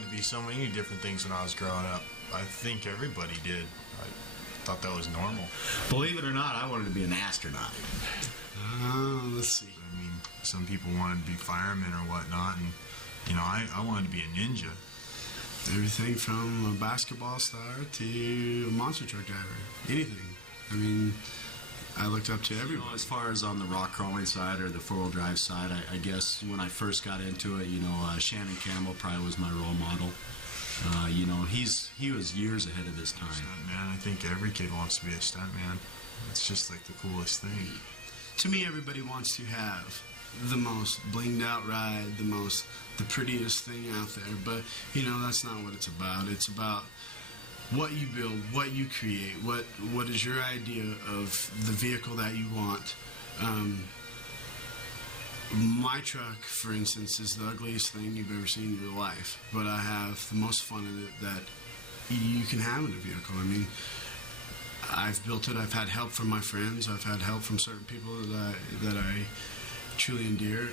wanted to be so many different things when I was growing up. I think everybody did. I thought that was normal. Believe it or not, I wanted to be an astronaut. Let's see. I mean, some people wanted to be firemen or whatnot, and you know, I wanted to be a ninja. Everything from a basketball star to a monster truck driver. Anything. I mean, I looked up to everyone. You know, as far as on the rock crawling side or the four-wheel drive side, I guess when I first got into it, you know, Shannon Campbell probably was my role model. You know, he was years ahead of his time. Stuntman, I think every kid wants to be a stuntman. It's just like the coolest thing. To me, everybody wants to have the most blinged out ride, the prettiest thing out there. But, you know, that's not what it's about. It's about what you build, what you create, what is your idea of the vehicle that you want. My truck, for instance, is the ugliest thing you've ever seen in your life, but I have the most fun in it that you can have in a vehicle. I mean, I've built it. I've had help from my friends. I've had help from certain people that I truly endear.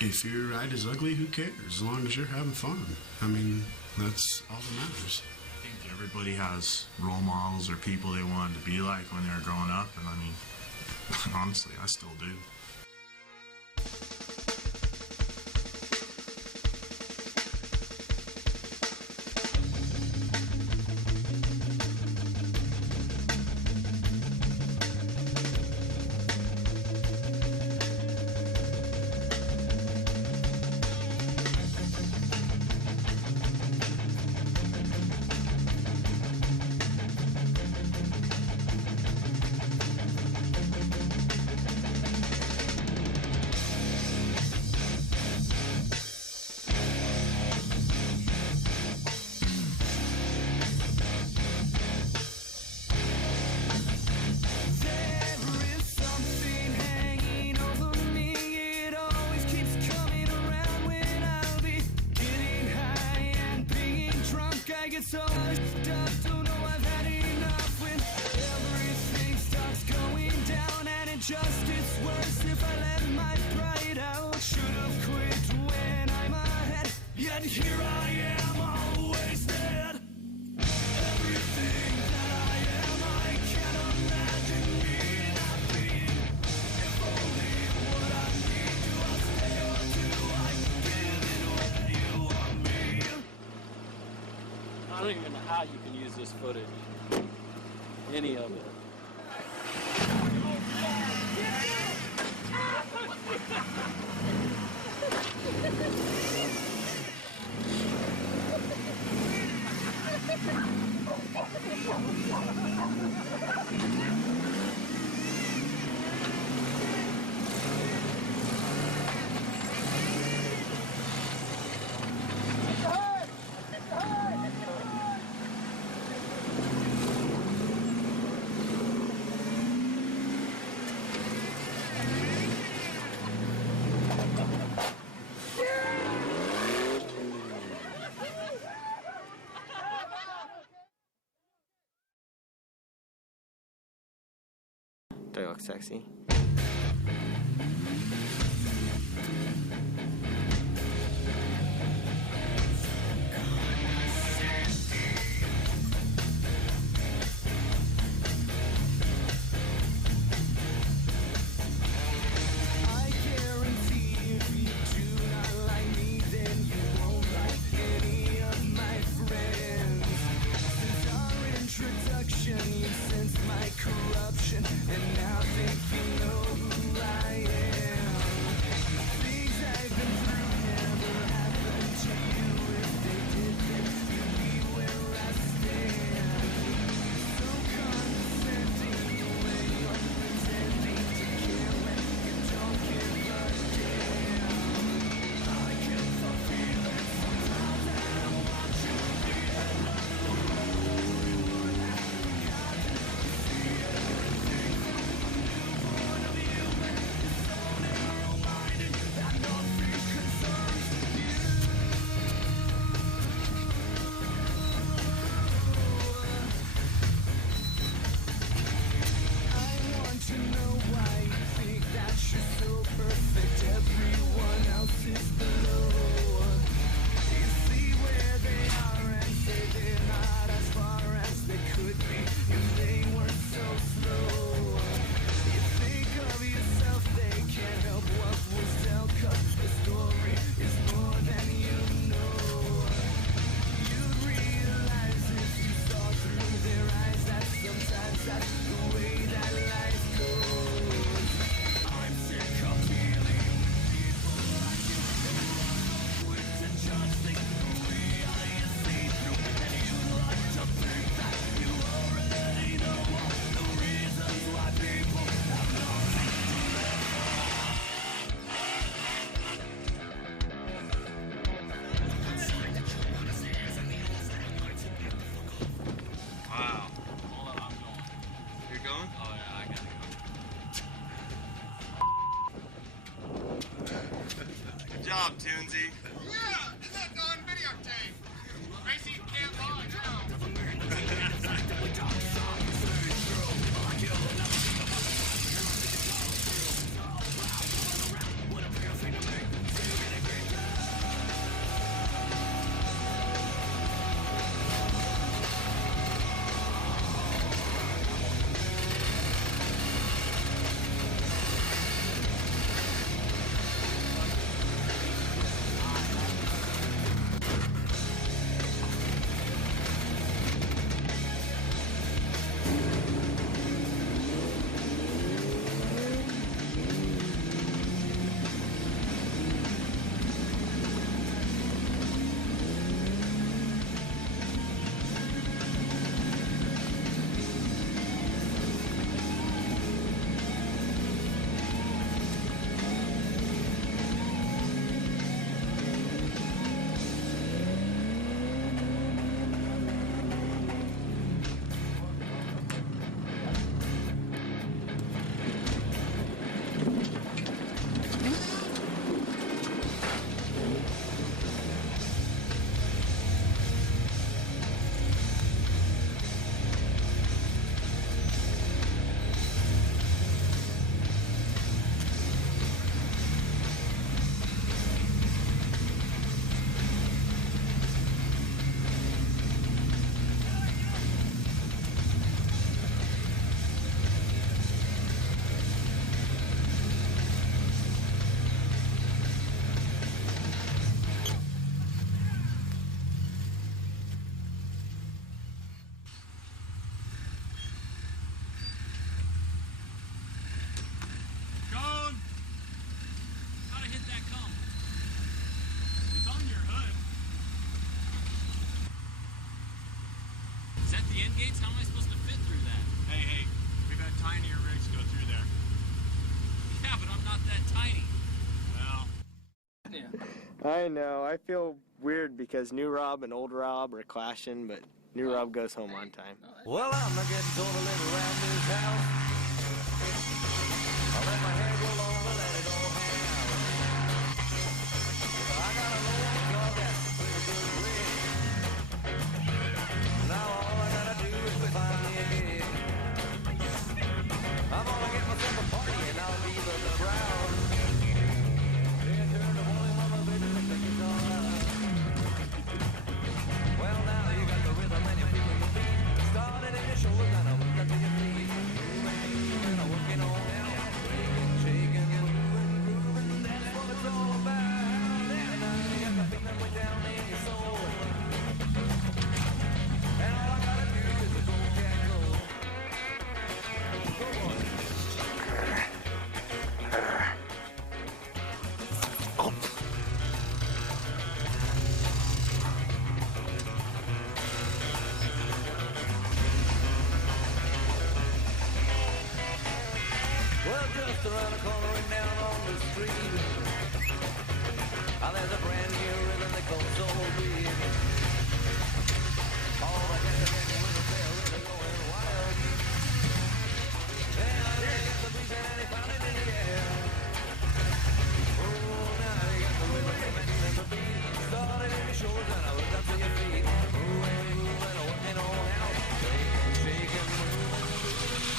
If your ride is ugly, who cares? As long as you're having fun. I mean, that's all that matters. I think everybody has role models or people they wanted to be like when they were growing up, and I mean, honestly, I still do. So stuff, don't know I've had enough when everything starts going down, and it just gets worse if I let my pride out. Should've quit when I'm ahead, yet here I am, all wasted. Everything that I am, I can't imagine me not being. If only what I need, do I stay or do I give it where you want me? I don't even know how you can use this footage. Any of it. Do I look sexy? I guarantee if you do not like me, then you won't like any of my friends. Since our introduction, you sensed my corruption, and now thinking job, Toonsy. Yeah, is that on videotape? Gracie can't lie now. the end gates? How am I supposed to fit through that? Hey, we've had tinier rigs go through there. Yeah, but I'm not that tiny. Well. Yeah. I know. I feel weird because new Rob and old Rob are clashing, but new Rob goes home on time. Well, I'm not getting told to live around this house. I'll let my hair grow long, but let it all hang out. I got a low car that's pretty good rig. Now all I gotta do is find me a gig. I'm gonna get myself a party and I'll be the crowd. Yeah, turn the volume on my baby, make the guitar loud. Well, now you got the rhythm and you're feeling the beat. Started in your shoulders and I moved up to your feet. Moving, I'm working on now. Breaking, shaking, moving, grooving. That's what it's all about. And now you got the feeling way down in your soul. And all I gotta do is a go, cat, go. Go on. Well, just around the corner and down on the street, there's a brand new rhythm that goes so big. All the guys are making with a fair rhythm going wild. Yeah, they got the beat and they found it in the air. Oh, now they got the rhythm and the beat. Started in your shoulders and I looked up to your feet. Moving, moving, working on out. Shaking, shaking, moving, moving.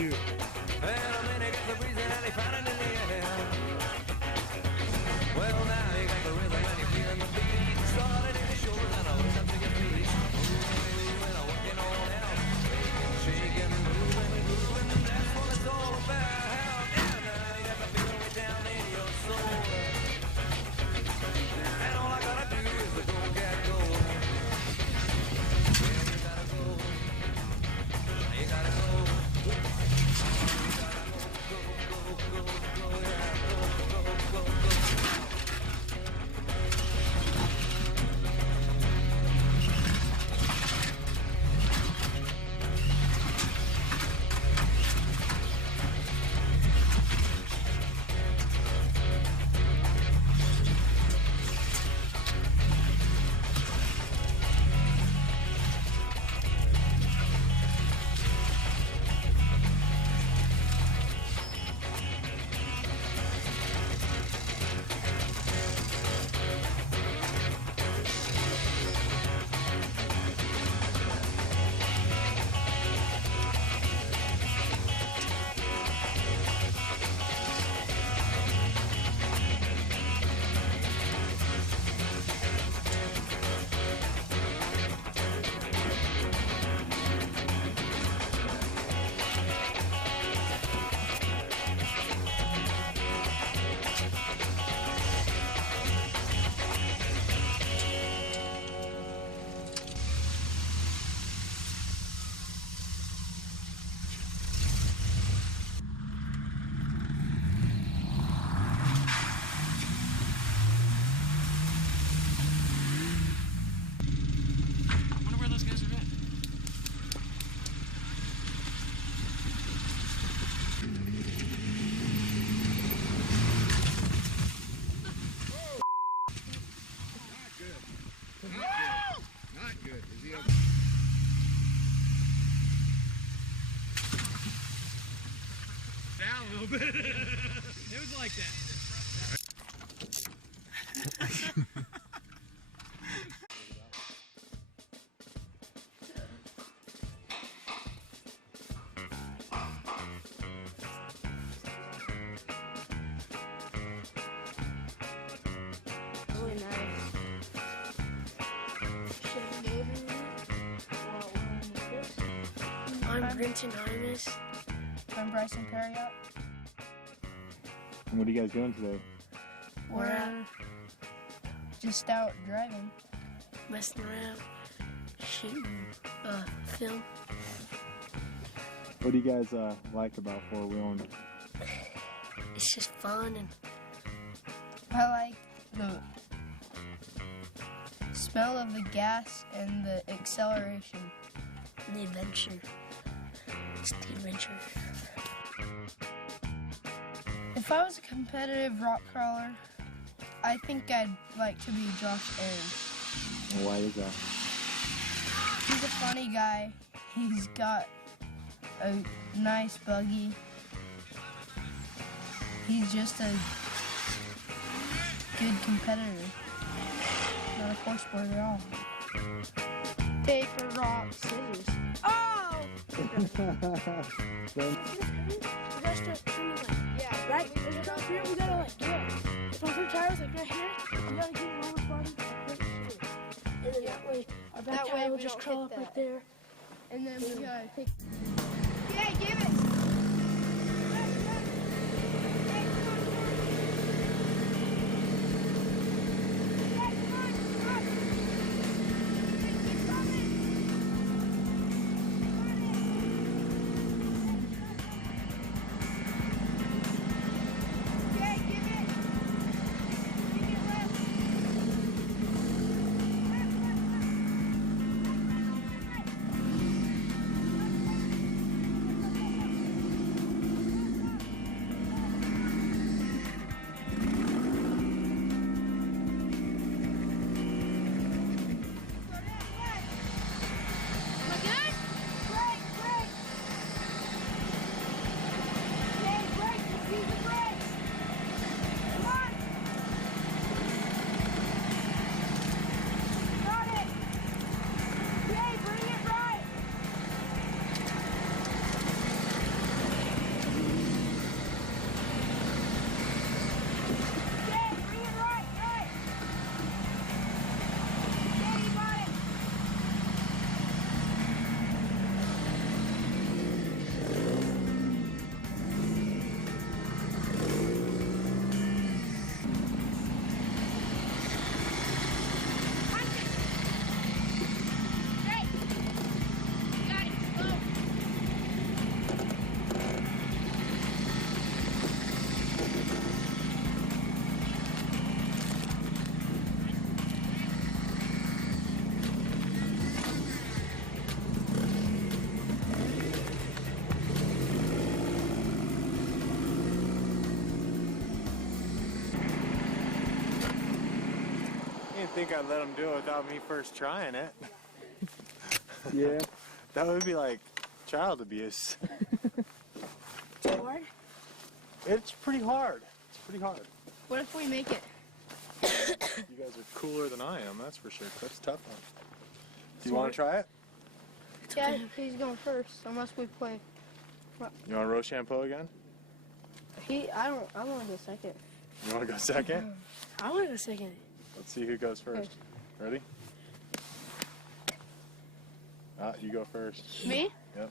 cute. Well, a minute got the breeze and they found it in the air. Well, now you got the rhythm and you're feeling the beat. Started in your shoulders and I looked up to your feet. Moving when I'm working on out. Shaking, moving, that's what it's all about. Now you got the feeling down in your soul. And all I gotta do is to go get gold. Well, you gotta go. You gotta go. It was like that. Really nice. I'm Brenton Hymas. I'm Bryson Perriott. What are you guys doing today? We're just out driving. Messing around, shooting film. What do you guys like about four-wheeling? It's just fun, and I like the smell of the gas and the acceleration. the adventure. It's the adventure. If I was a competitive rock crawler, I think I'd like to be Josh Aaron. Why is that? He's a funny guy. He's got a nice buggy. He's just a good competitor. Not a horse boy at all. Paper, rock, scissors. Oh! We gotta start turning like, yeah, right? There's a top here, we gotta like, yeah. If our front tire's like right here, we gotta keep it on the bottom. And then that way, our back tire will just curl up right there. And then we gotta take. Yeah, give it! think I'd let him do it without me first trying it. Yeah. That would be like child abuse. Is it hard? It's pretty hard. It's pretty hard. What if we make it? You guys are cooler than I am, that's for sure. That's a tough one. Do you want to try it? Yeah, he's going first, unless we play. You want Rochambeau again? I want to go second. You want to go second? I want to go second. Let's see who goes first. Ready? You go first. Me? Yep.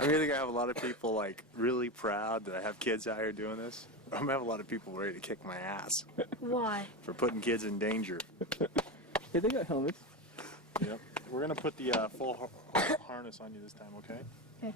I'm either gonna have a lot of people like really proud that I have kids out here doing this. Or I'm gonna have a lot of people ready to kick my ass Why? for putting kids in danger. Hey, they got helmets. Yep. We're gonna put the full harness on you this time, okay? Okay.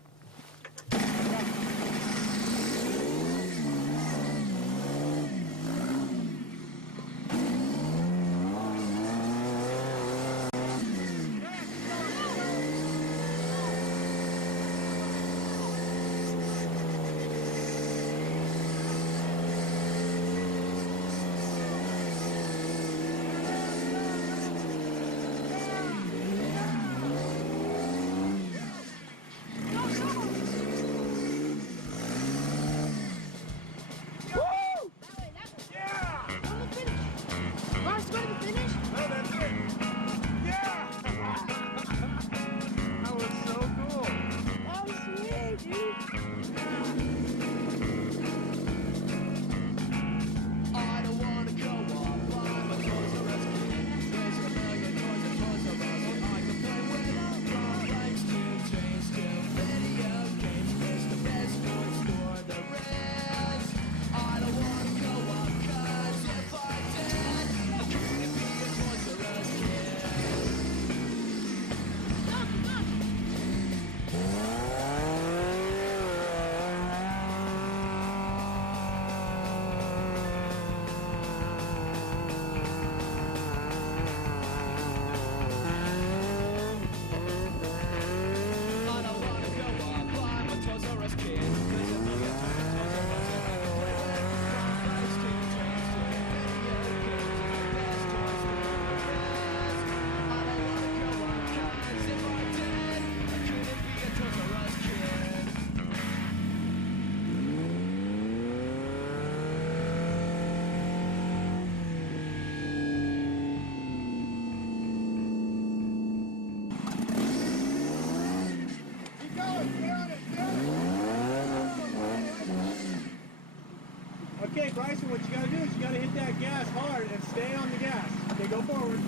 Okay, Bryson, what you gotta do is you gotta hit that gas hard and stay on the gas. Okay, go forward.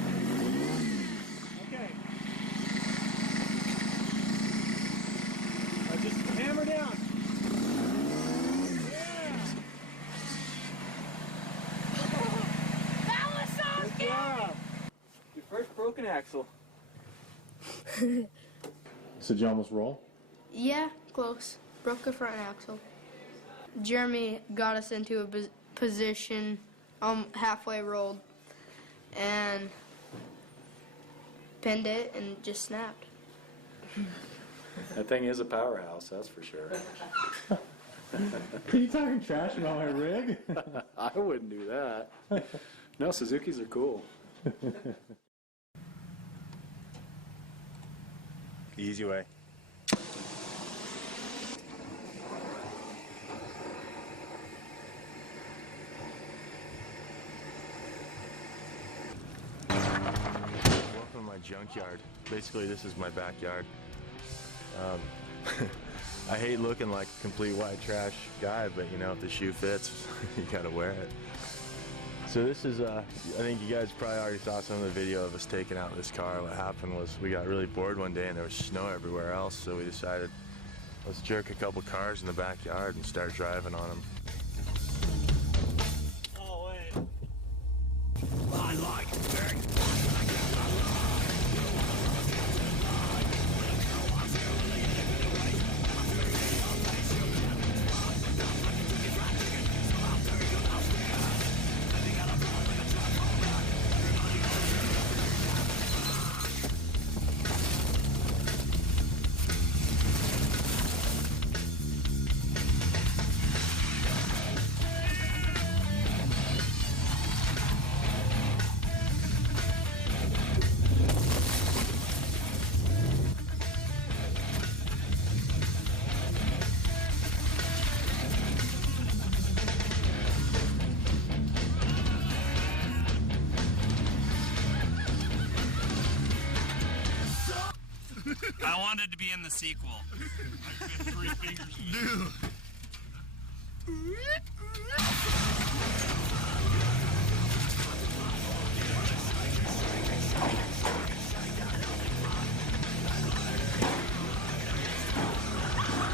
Okay. Now just hammer down. Yeah. That was so scary! Your first broken axle. So did you almost roll? Yeah, close. Broke the front axle. Jeremy got us into a position, halfway rolled, and pinned it and just snapped. That thing is a powerhouse, that's for sure. Are you talking trash about my rig? I wouldn't do that. No, Suzukis are cool. Easy way. Welcome to my junkyard. Basically, this is my backyard. I hate looking like a complete white trash guy, but you know, if the shoe fits, you gotta wear it. So this is, I think you guys probably already saw some of the video of us taking out this car. What happened was we got really bored one day and there was snow everywhere else, so we decided let's jerk a couple cars in the backyard and start driving on them. Oh, wait. I like big. I wanted to be in the sequel. I fit 3 fingers in it. Dude.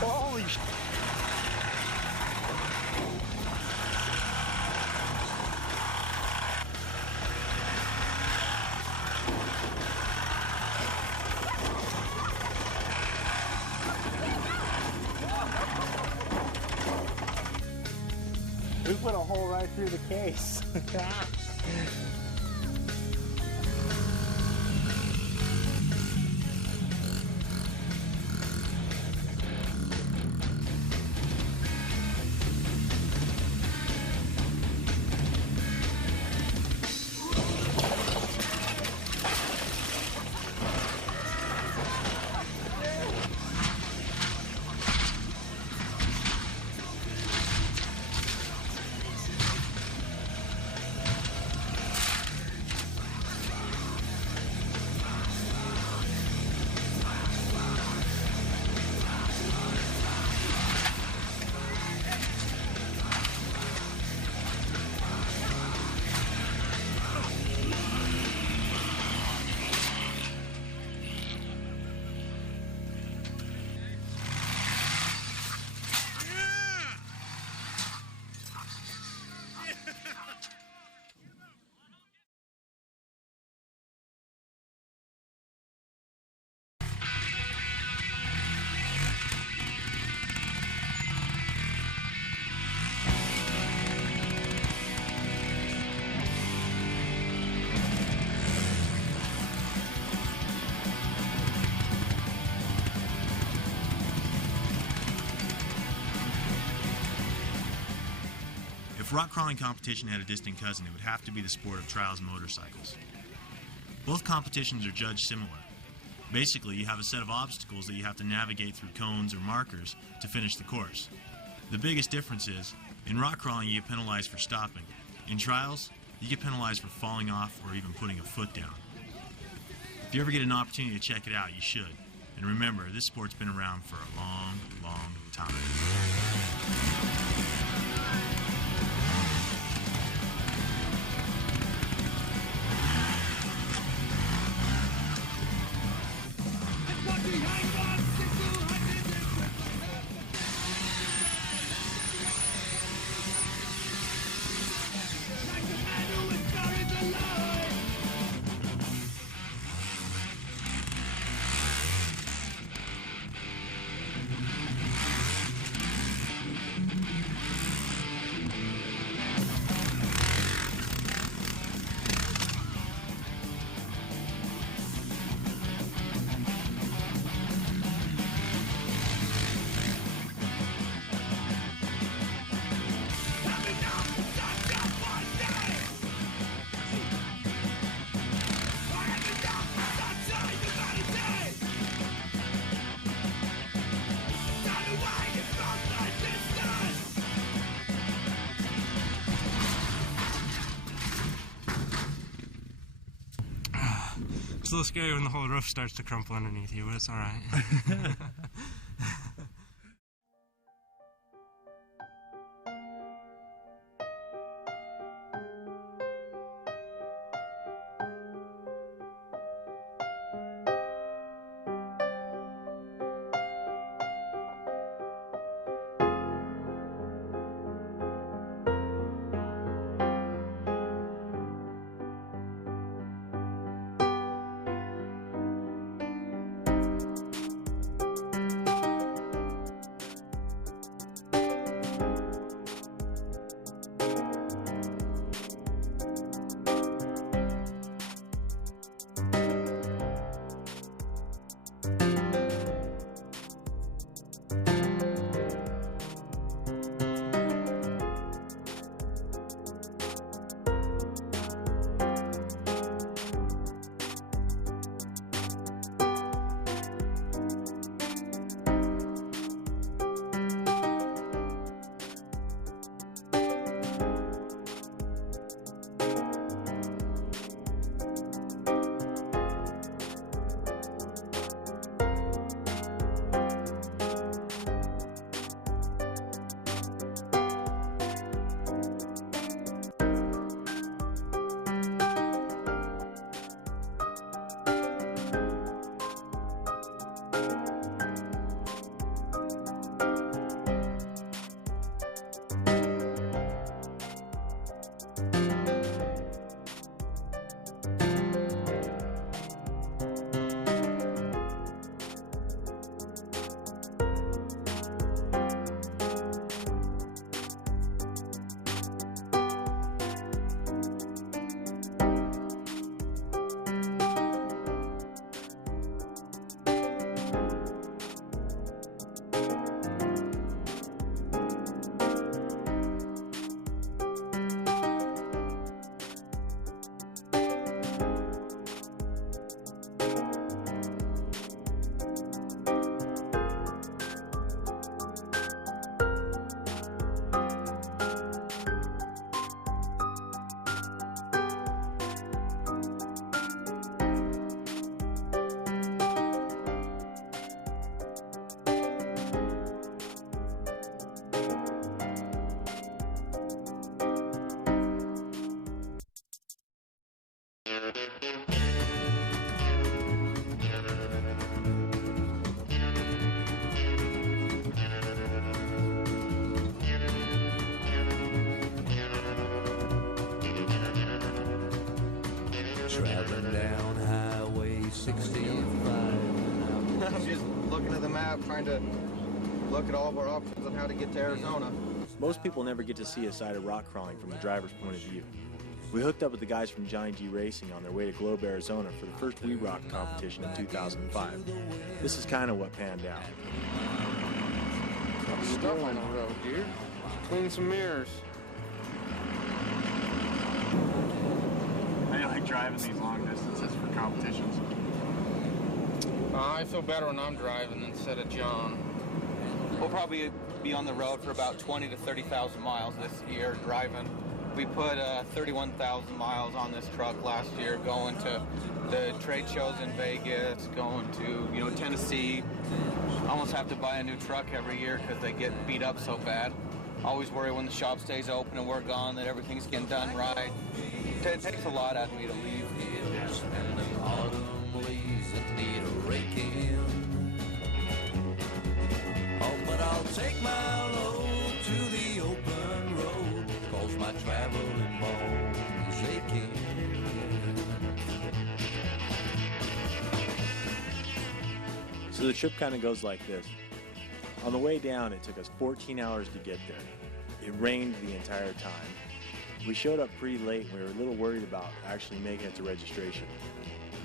Holy sh**. We put a hole right through the case. If rock crawling competition had a distant cousin, it would have to be the sport of trials motorcycles. Both competitions are judged similar. Basically, you have a set of obstacles that you have to navigate through cones or markers to finish the course. The biggest difference is, in rock crawling you get penalized for stopping. In trials, you get penalized for falling off or even putting a foot down. If you ever get an opportunity to check it out, you should. And remember, this sport's been around for a long, long time. It's a little scary when the whole roof starts to crumple underneath you, but it's alright. I'm just looking at the map, trying to look at all of our options on how to get to Arizona. Most people never get to see a side of rock crawling from the driver's point of view. We hooked up with the guys from Johnny G Racing on their way to Globe, Arizona for the first We Rock competition in 2005. This is kind of what panned out. Stuff on the road, dear. Clean some mirrors. How do you like driving these long distances for competitions? I feel better when I'm driving instead of John. We'll probably be on the road for about 20 to 30,000 miles this year driving. We put 31,000 miles on this truck last year, going to the trade shows in Vegas, going to Tennessee. Almost have to buy a new truck every year because they get beat up so bad. Always worry when the shop stays open and we're gone that everything's getting done right. It takes a lot out of me to leave. Oh, but I'll take my load to the open road, 'cause my traveling bones aching. So the trip kind of goes like this. On the way down, it took us 14 hours to get there. It rained the entire time. We showed up pretty late and we were a little worried about actually making it to registration.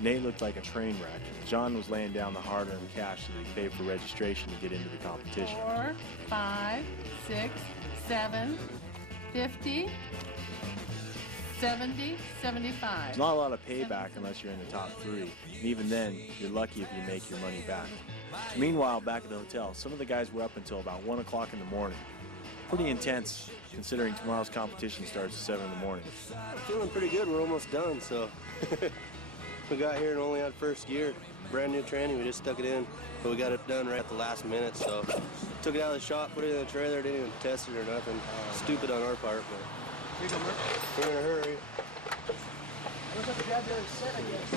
Nate looked like a train wreck. John was laying down the hard-earned cash that he paid for registration to get into the competition. 4, 5, 6, 7, 50, 70, 75. There's not a lot of payback unless you're in the top 3. And even then, you're lucky if you make your money back. Meanwhile, back at the hotel, some of the guys were up until about 1 o'clock in the morning. Pretty intense, considering tomorrow's competition starts at 7 in the morning. Feeling pretty good. We're almost done, so we got here and only had first gear. Brand new tranny, we just stuck it in, but we got it done right at the last minute, so took it out of the shop, put it in the trailer, didn't even test it or nothing. Stupid on our part, but we're in a hurry. Looks like the grab the other set, I guess.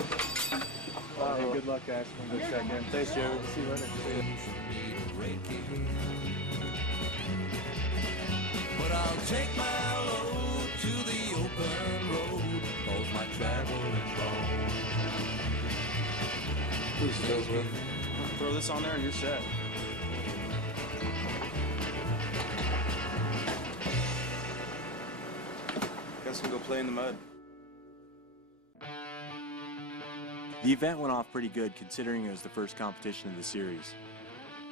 Hey, good luck, guys. One good second. Thanks, Jeremy. See you later. But I'll take my load to the open road, 'cause my traveling bones. Throw this on there and you're set. Guess we'll go play in the mud. The event went off pretty good considering it was the first competition of the series.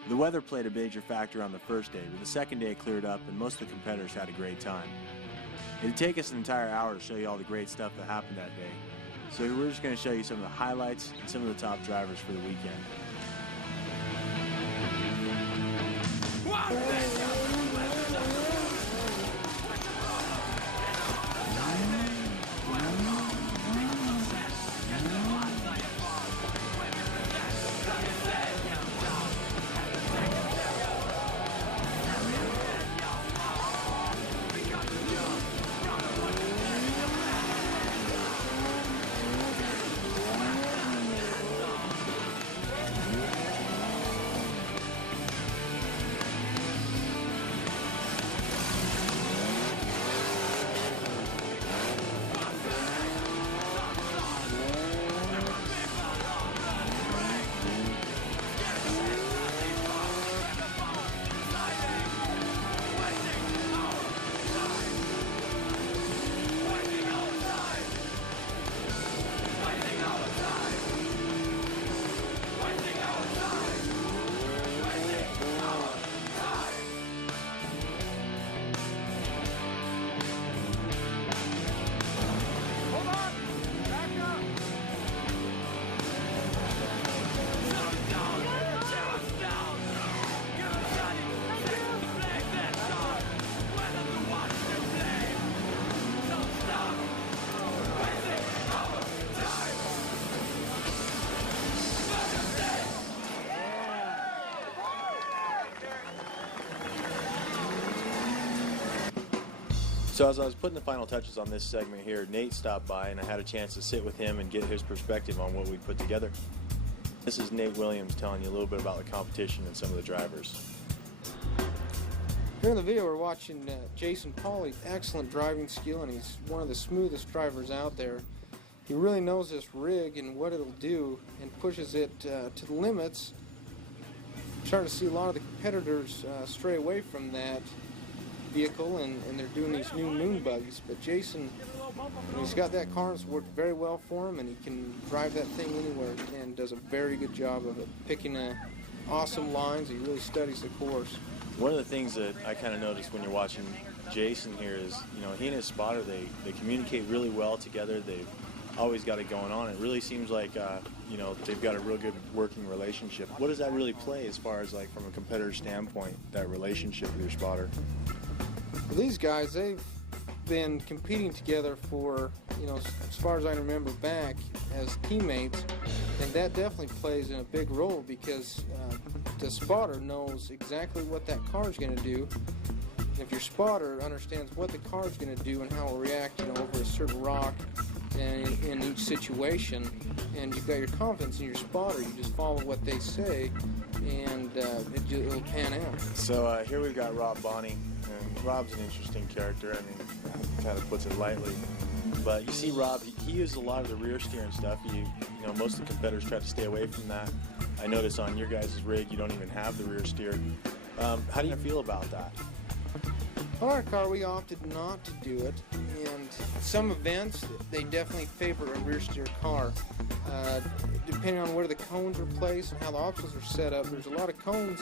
The weather played a major factor on the first day, but the second day it cleared up and most of the competitors had a great time. It'd take us an entire hour to show you all the great stuff that happened that day. So we're just going to show you some of the highlights and some of the top drivers for the weekend. So as I was putting the final touches on this segment here, Nate stopped by and I had a chance to sit with him and get his perspective on what we'd put together. This is Nate Williams telling you a little bit about the competition and some of the drivers. Here in the video we're watching Jason Pauly, excellent driving skill, and he's one of the smoothest drivers out there. he really knows this rig and what it'll do and pushes it to the limits. I'm starting to see a lot of the competitors stray away from that vehicle, and they're doing these new moon buggies. But Jason, he's got that car, it's worked very well for him, and he can drive that thing anywhere and does a very good job of it, picking awesome lines. He really studies the course. One of the things that I kind of noticed when you're watching Jason here is, he and his spotter, they communicate really well together. They've always got it going on. It really seems like, they've got a real good working relationship. What does that really play as far as, like, from a competitor standpoint, that relationship with your spotter? Well, these guys, they've been competing together for, as far as I remember back, as teammates, and that definitely plays in a big role because the spotter knows exactly what that car's going to do. If your spotter understands what the car's going to do and how it will react, over a certain rock and in each situation, and you've got your confidence in your spotter, you just follow what they say, and it'll pan out. So here we've got Rob Bonney, and Rob's an interesting character. I mean, kind of puts it lightly. But you see Rob, he uses a lot of the rear steer and stuff. Most of the competitors try to stay away from that. I notice on your guys' rig, you don't even have the rear steer. How do you feel about that? On our car, we opted not to do it, and some events, they definitely favor a rear steer car. Depending on where the cones are placed and how the obstacles are set up, there's a lot of cones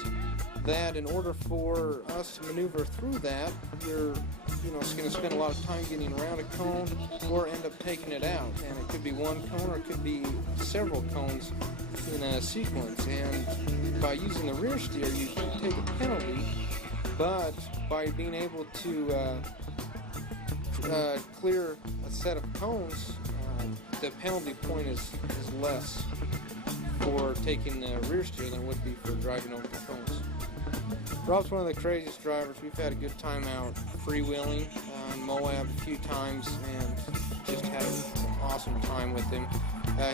that in order for us to maneuver through that, you're going to spend a lot of time getting around a cone or end up taking it out. And it could be one cone or it could be several cones in a sequence. And by using the rear steer, you can take a penalty, but by being able to clear a set of cones, the penalty point is less for taking the rear steer than it would be for driving over the cones. Rob's one of the craziest drivers. We've had a good time out freewheeling on Moab a few times and just had an awesome time with him.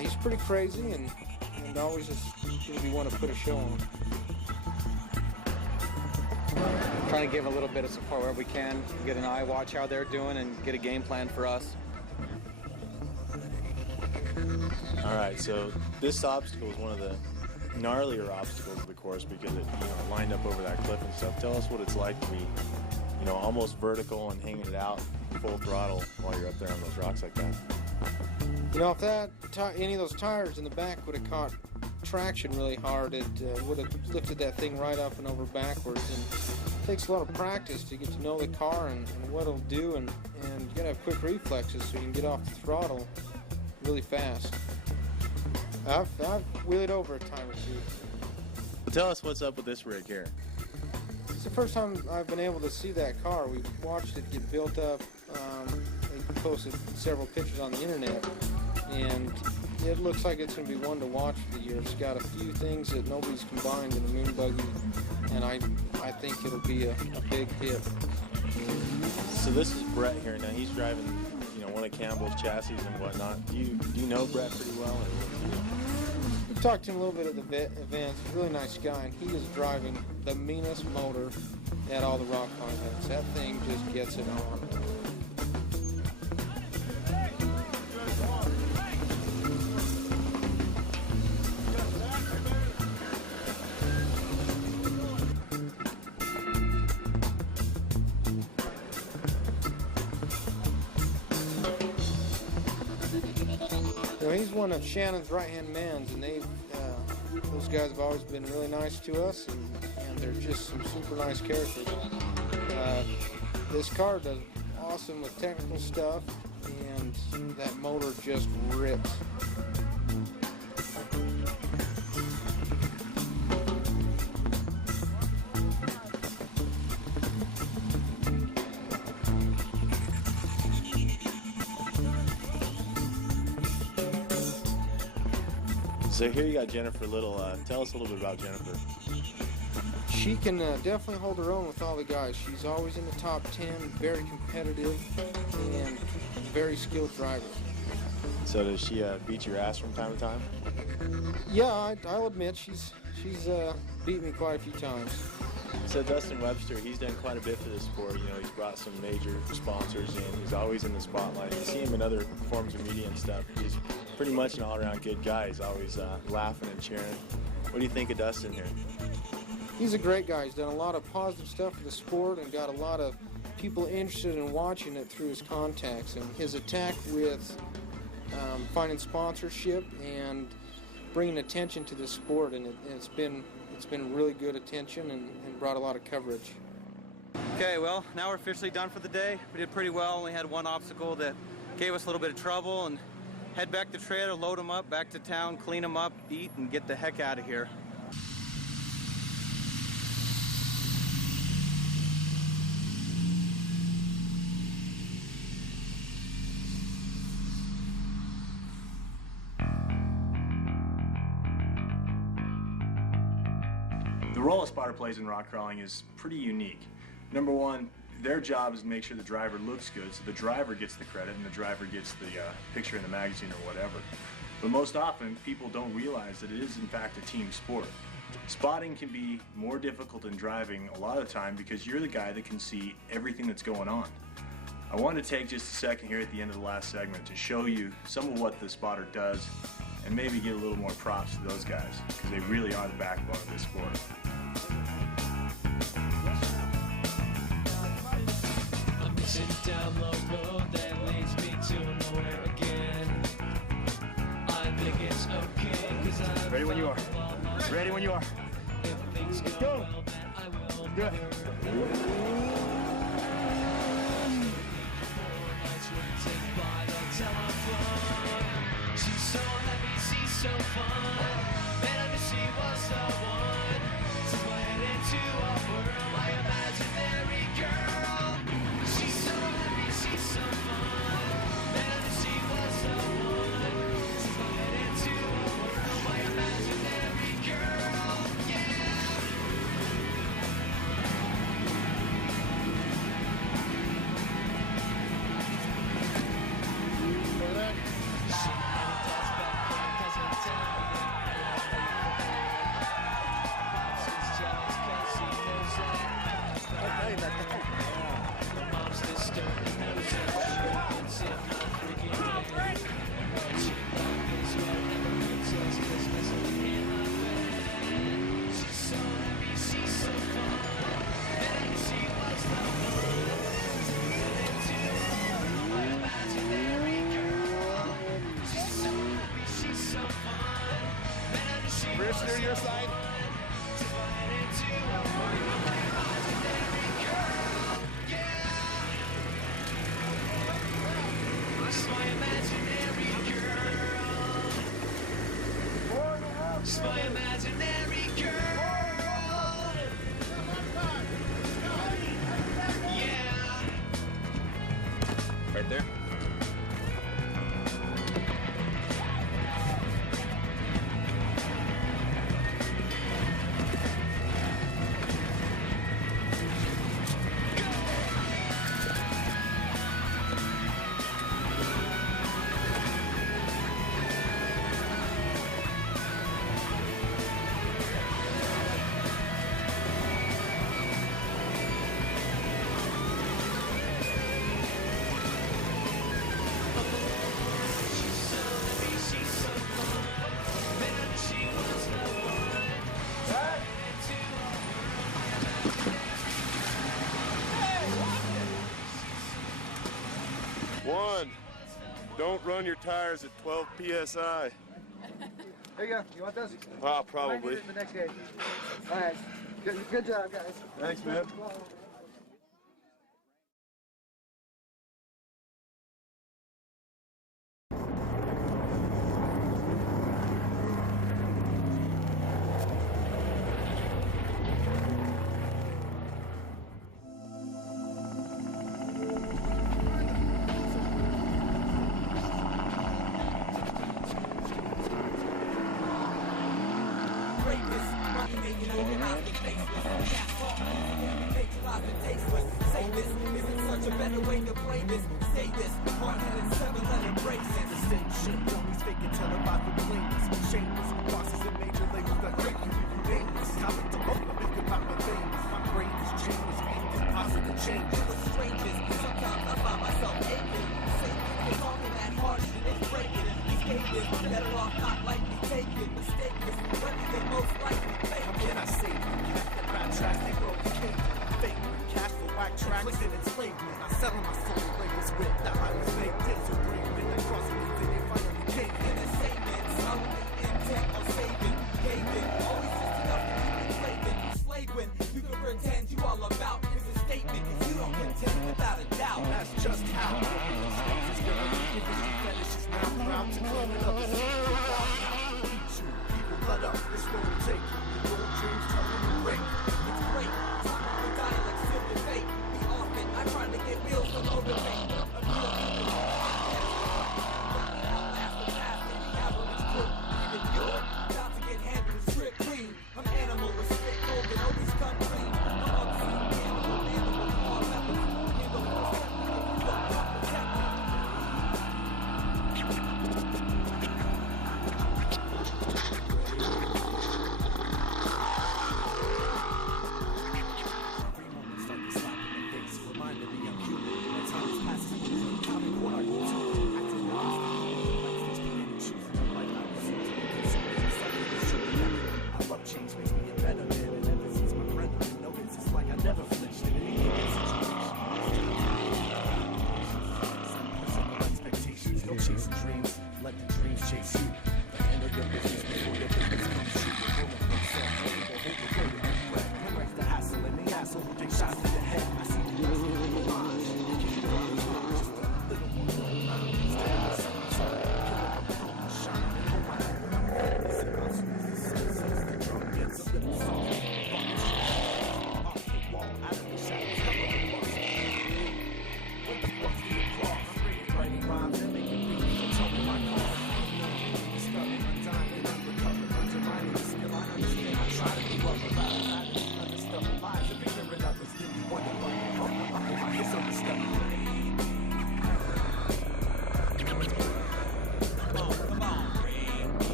He's pretty crazy and always just going to be one to put a show on. Trying to give a little bit of support where we can, get an eye, watch how they're doing, and get a game plan for us. All right, so this obstacle is one of the gnarlier obstacles of the course because it lined up over that cliff and stuff. Tell us what it's like to be almost vertical and hanging it out full throttle while you're up there on those rocks like that. If that any of those tires in the back would have caught traction really hard, it would have lifted that thing right up and over backwards. And it takes a lot of practice to get to know the car and what it'll do, and you gotta have quick reflexes so you can get off the throttle really fast. I've wheeled over a time or two. Well, tell us what's up with this rig here. It's the first time I've been able to see that car. We've watched it get built up. They posted several pictures on the internet, and it looks like it's going to be one to watch for the year. It's got a few things that nobody's combined in a moon buggy, and I think it'll be a big hit. So this is Brett here. Now he's driving, one of Campbell's chassis and whatnot. Do you know Brett pretty well? We've talked to him a little bit at the events. He's a really nice guy, and he is driving the meanest motor at all the rock climb events. That thing just gets it on. He's one of Shannon's right-hand mans, and those guys have always been really nice to us, and they're just some super nice characters. This car does awesome with technical stuff, and that motor just rips. So here you got Jennifer Little. Tell us a little bit about Jennifer. She can definitely hold her own with all the guys. She's always in the top 10, very competitive, and very skilled driver. So does she beat your ass from time to time? Yeah, I'll admit she's beat me quite a few times. So Dustin Webster, he's done quite a bit for this sport. You know, he's brought some major sponsors in. He's always in the spotlight. You see him in other forms of media and stuff. He's pretty much an all-around good guy. He's always laughing and cheering. What do you think of Dustin here? He's a great guy. He's done a lot of positive stuff for the sport and got a lot of people interested in watching it through his contacts. And his attack with finding sponsorship and bringing attention to the sport, and it's been really good attention and brought a lot of coverage. Okay, well, now we're officially done for the day. We did pretty well. Only had one obstacle that gave us a little bit of trouble, and head back to the trailer, load them up, back to town, clean them up, eat, and get the heck out of here. The role a spotter plays in rock crawling is pretty unique. Number one, their job is to make sure the driver looks good, so the driver gets the credit and the driver gets the picture in the magazine or whatever. But most often, people don't realize that it is in fact a team sport. Spotting can be more difficult than driving a lot of the time because you're the guy that can see everything that's going on. I wanted to take just a second here at the end of the last segment to show you some of what the spotter does and maybe get a little more props to those guys because they really are the backbone of this sport. Down the road that leads me to nowhere again. I think it's okay, 'cause I ready when you are. Ready when you are. If things Let's go go. well, then I will Good. She's so happy, she's so fun. Man, I knew she was the one to put into a world, my imaginary girl. She's so happy, she's so fun. Man, I knew she was the one to put into a world, my imaginary girl. Yeah. Rear steer your side. She's my imaginary girl. She's my imaginary girl. Yeah. Right there. One, don't run your tires at 12 PSI. There you go. You want those? Ah, probably. The next day. All right. Good job, guys. Thanks, man. Shameless bosses and major labels that break you. Nameless, I like to open up and pop my veins. My brain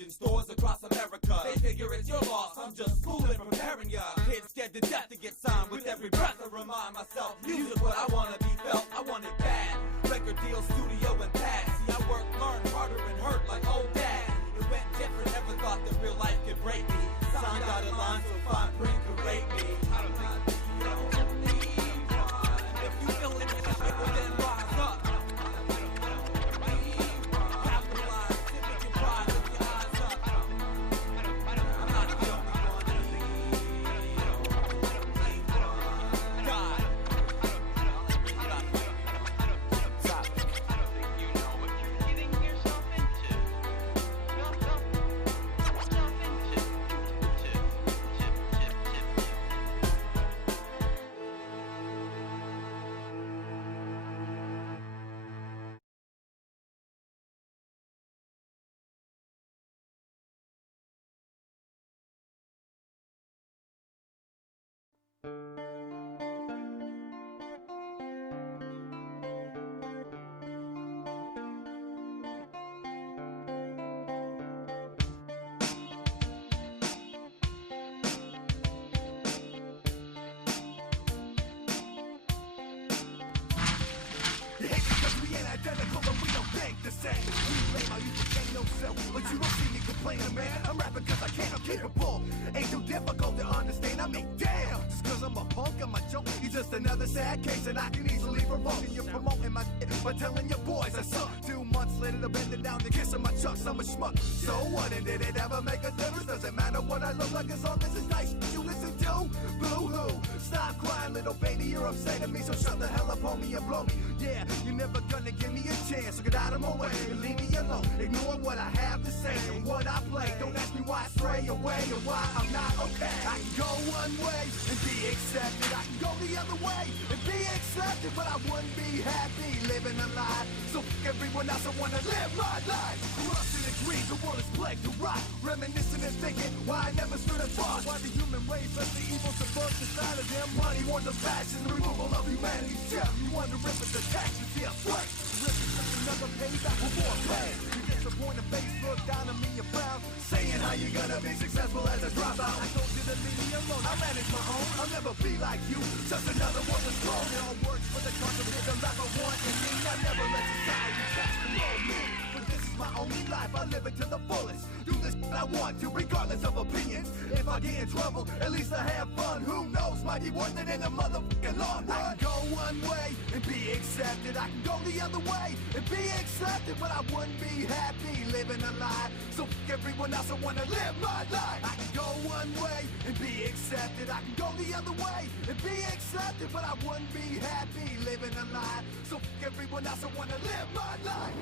in stores across America. They figure it's your loss, I'm just fooling, preparing ya. Kids scared to death to get signed. With every breath I remind myself, music what I wanna be felt, I want it bad. Record deal, studio, and pad. See, I work, learn harder, and hurt like old dad. It went different, never thought that real life could break me. Signed dotted line, so fine print could rate me. I don't need the only one. If you feel it, then rise up. Capitalize, if you can rise, lift your eyes up. I'm not the only one. God. You know what you're getting yourself into. You hate because we ain't identical and we don't think the same. You blame how you became no self, but you don't see me complaining, man. I'm rapping cause I can't, I'm capable. Ain't too difficult to understand, I mean, damn. Just cause I'm a punk, I'm a joke. He's just another sad case and I can easily provoke. And you're promoting my shit by telling your boys I suck. 2 months later, they're bending down to kissing my chucks. I'm a schmuck. So what? And did it ever make a difference? Doesn't matter what I look like as long as it's nice. You listen to? Boo-hoo. Stop crying, little baby, you're upsetting me. So shut the hell up, homie, and blow me. Yeah, you're never gonna give me a chance. So get out of my way and leave me alone. Ignore what I have to say and what I play. Don't ask me why I stray away or why I'm not okay. I can go one way and be accepted. I can go the other way and be accepted. But I wouldn't be happy living a lie. So fuck everyone else, I wanna live my life. Corruption and greed, the world is plagued to rot. Reminiscing and thinking why I never stood and fought. Why the human race lets the evil subvert inside of them. Money, wants the passion, the removal of humanity's gem. You wonder if it's the taxes here, what? Rip is just another page out for more pain. You disappointed face, look down at me and frown, saying how you gonna be successful as a dropout. I told you to leave me alone, I manage my own. I'll never be like you, just another one that's grown. It all works for the cause of the life I want and me. I never let society catch control me. But this is my only life, I live it to the fullest. Do this I want to, regardless of opinions. If I get in trouble, at least I have fun. Who knows, might be worth it in a motherfucking long run. I can go one way and be accepted. I can go the other way and be accepted. But I wouldn't be happy living a lie. So fuck everyone else, I wanna live my life. I can go one way and be accepted. I can go the other way and be accepted. But I wouldn't be happy living a lie. So fuck everyone else, I wanna live my life.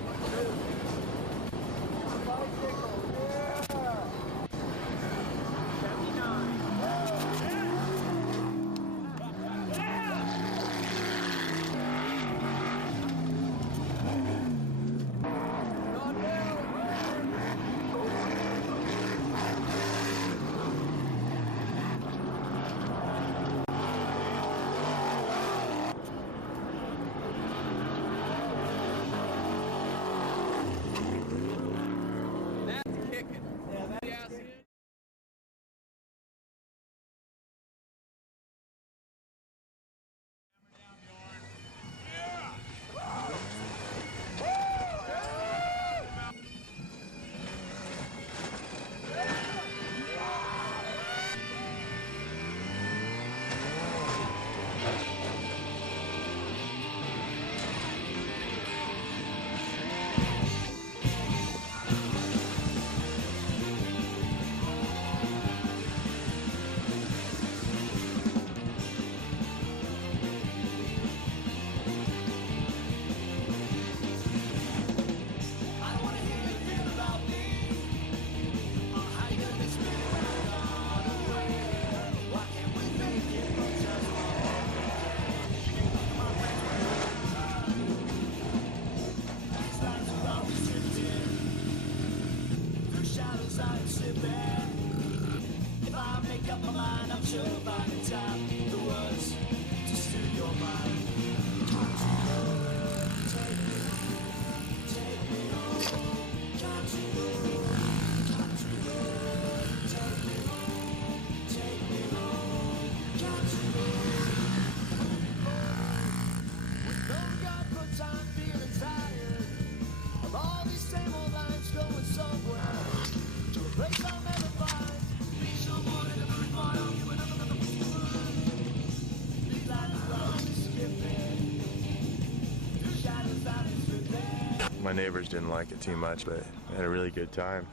neighbors didn't like it too much, but I had a really good time.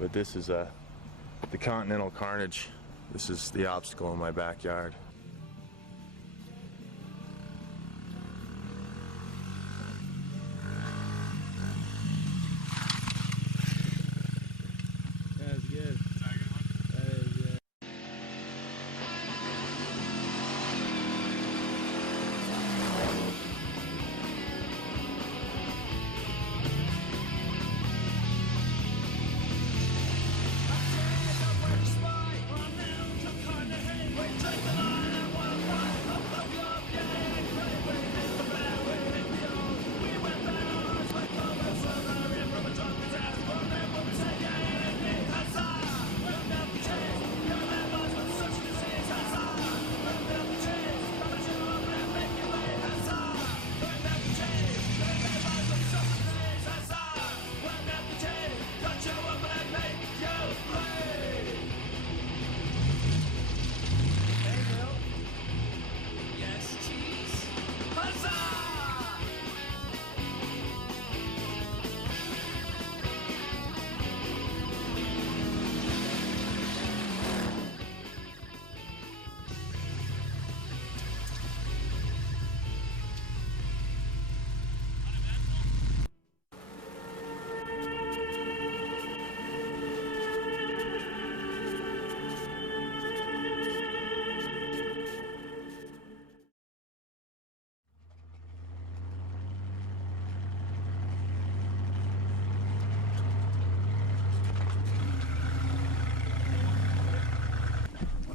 But this is the Continental Carnage. This is the obstacle in my backyard. That's good. That is good.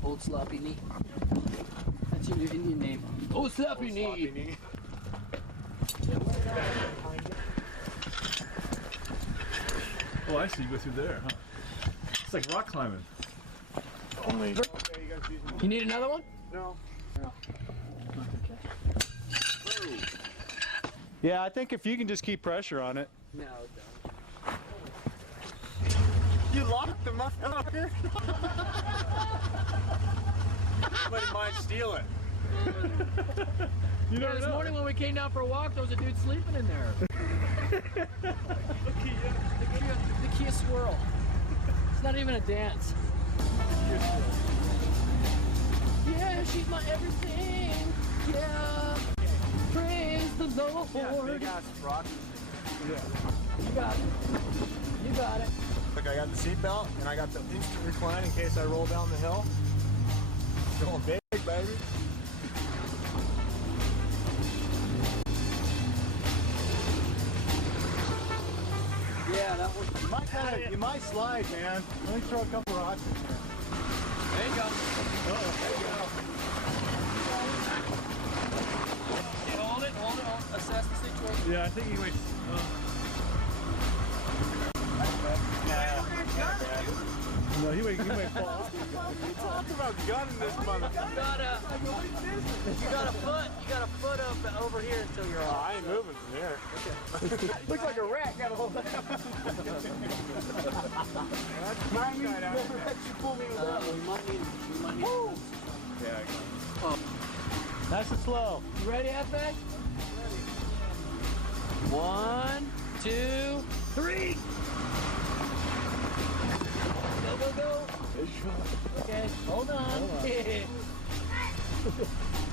Old Sloppy Knee. That's your new Indian name. Old Sloppy Knee. Oh, I see. You go through there, huh? It's like rock climbing. Only. You need another one? No. Yeah, I think if you can just keep pressure on it. No, don't. You locked the motherfucker. Somebody might steal it. You know, this morning when we came down for a walk, there was a dude sleeping in there. The Kia Swirl. It's not even a dance. Yeah, she's my everything. Yeah. Praise the Lord. Yeah, big ass rock. Yeah. You got it. You got it. Look, I got the seatbelt and I got the instant recline in case I roll down the hill. Going big, baby. Yeah, that one. You might slide, man. Let me throw a couple rocks in here. There you go. There you go. Okay, hold it. Assess the situation. Yeah, I think he waits. No, he might fall off. Talk about gunning this motherfucker. You got a foot up over here until you're off. I ain't moving from here. Okay. Looks like a rat got a hold of that. That's my side out. You pull me with that. We might need. Yeah, I got it. Oh. Nice and slow. You ready, F.A.? 1, 2, 3. Go. Okay, hold on.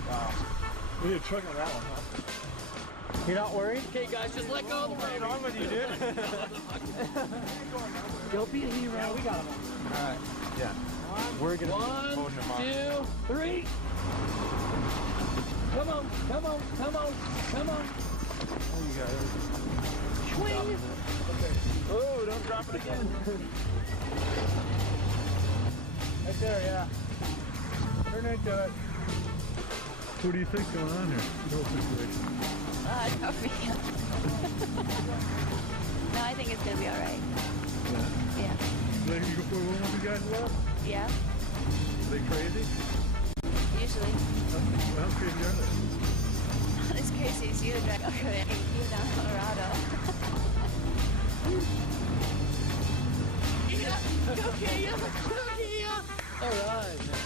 Wow. We need a truck on that one, huh? You're not worried? Okay, guys, just let go of the What's wrong with you, dude? Go be a hero. Yeah, we got him. All right. Yeah. We're gonna be holding him up. 1, 2, 3. Come on. Oh, you got it. Swing. Okay. Oh, don't drop it again. Right there, yeah. Turn into it. What do you think's going on here? The whole situation. No, I think it's gonna be all right. Yeah. Yeah. Like you go for one of the guys left? Yeah. Are they crazy? Usually. How crazy are they? Not as crazy as you to drive over there. You down Colorado. Go Kia! All right, man.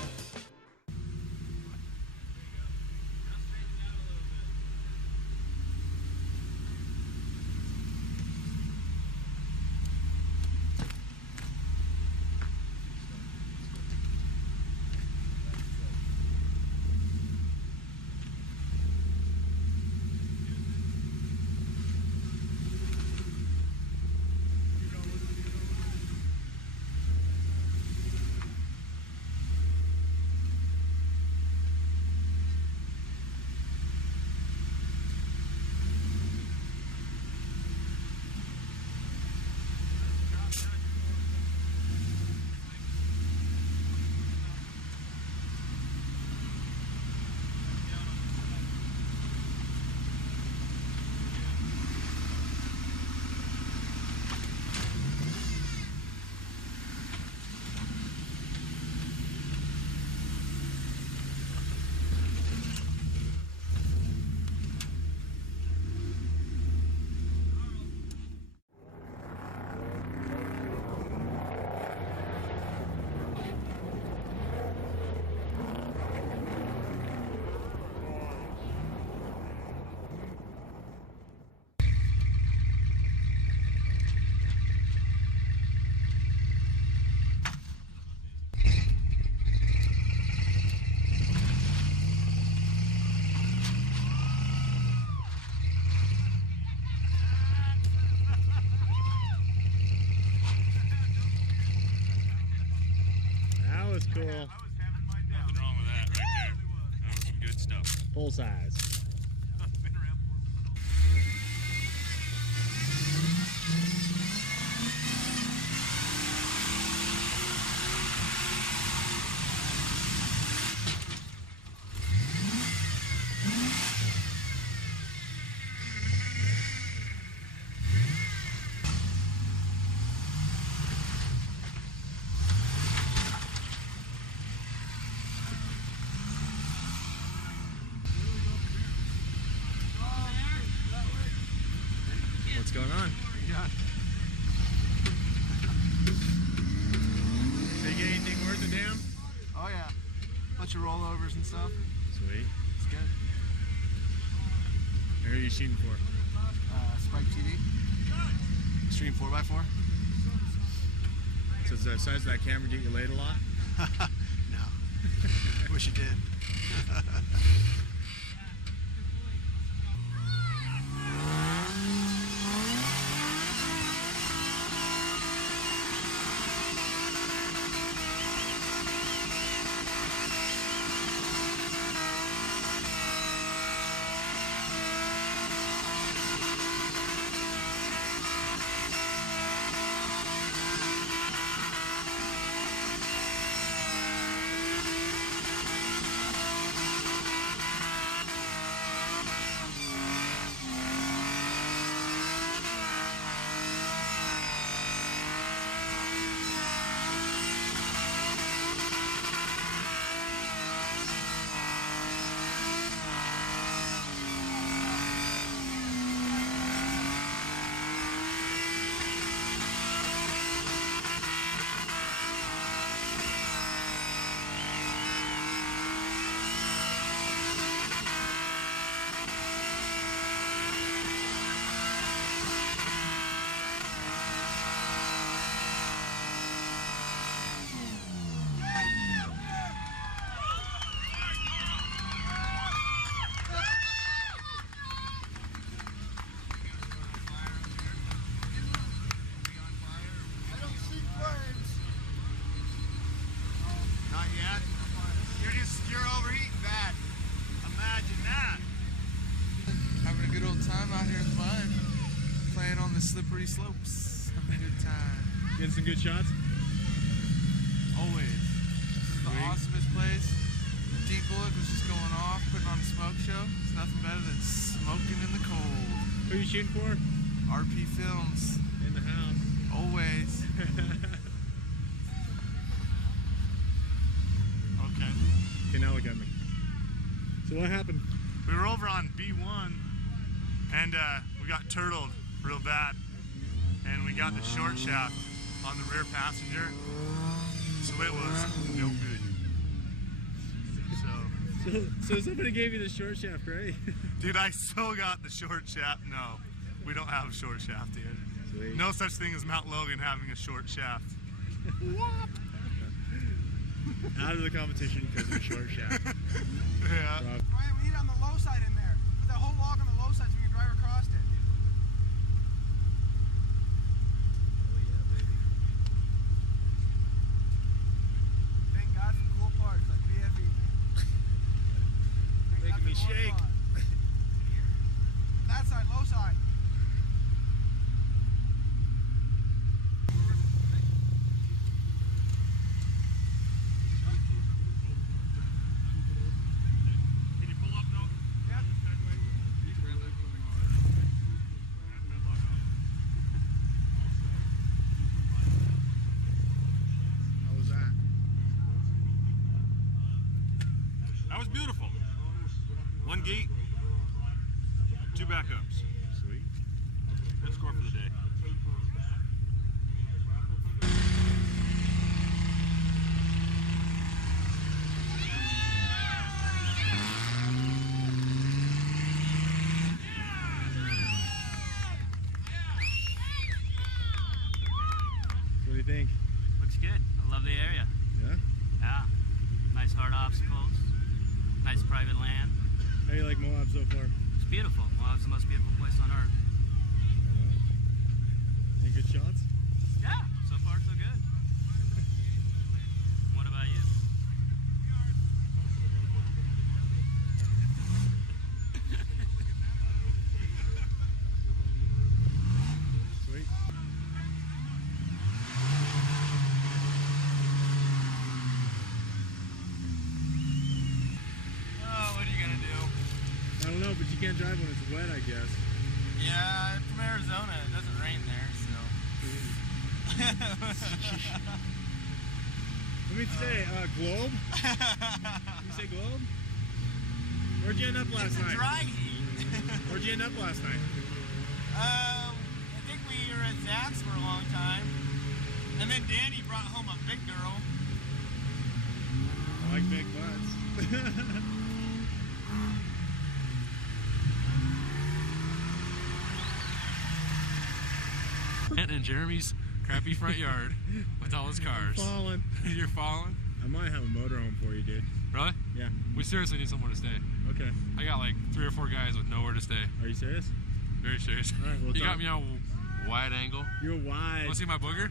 was cool. Nothing wrong with that right there. That was some good stuff. Full size. What's going on? Yeah. Did they get anything worth a damn? Oh yeah. Bunch of rollovers and stuff. Sweet. It's good. Who are you shooting for? Spike TV. Stream 4x4. So does the size of that camera get you laid a lot? No. Wish you did. Not yet. You're overheating bad. Imagine that. Having a good old time out here in the mud. Playing on the slippery slopes. Having a good time. Getting some good shots? Always. This is the awesomest place. Deep Bullock was just going off, putting on a smoke show. It's nothing better than smoking in the cold. Who are you shooting for? BFE Films. In the house. Always. Okay, now look at me. So what happened? We were over on B1 and we got turtled real bad. And we got the short shaft on the rear passenger. So it was no good. So somebody gave you the short shaft, right? Dude, I so got the short shaft. No, we don't have a short shaft, dude. Sweet. No such thing as Mount Logan having a short shaft. Out of the competition because of a short shaft. Yeah. Ryan, we need it on the low side in there. Put that whole log on the low side so we can drive across it. Thank God for cool parts like BFE. Making me shake. That side, low side. That was beautiful. One gate, 2 backups. Sweet. Good score for the day. What do you think? Looks good. I love the area. Yeah? Yeah. Nice hard obstacles. Nice private land. How do you like Moab so far? It's beautiful. Moab's the most beautiful place on earth. Any good shots? Yeah. So far, so good. What about you? can't drive when it's wet, I guess. Yeah, from Arizona, it doesn't rain there, so. Let me say, Globe? You say Globe? Where'd you end up last night? It's a dry heat. Where'd you end up last night? I think we were at Zach's for a long time. And then Danny brought home a big girl. I like big butts. In Jeremy's crappy front yard with all his cars. Falling. You're falling? I might have a motorhome for you, dude. Really? Yeah. We seriously need somewhere to stay. Okay. I got like 3 or 4 guys with nowhere to stay. Are you serious? Very serious. All right, well, you got me on wide angle. You're wide. Want to see my booger?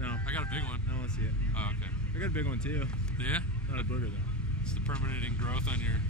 No. I got a big one. I want to see it. Oh, okay. I got a big one too. Yeah? Not a booger though. It's the permanent growth on your...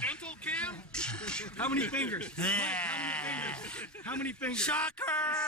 dental cam? How many fingers? Mike, how many fingers? How many fingers? Shocker!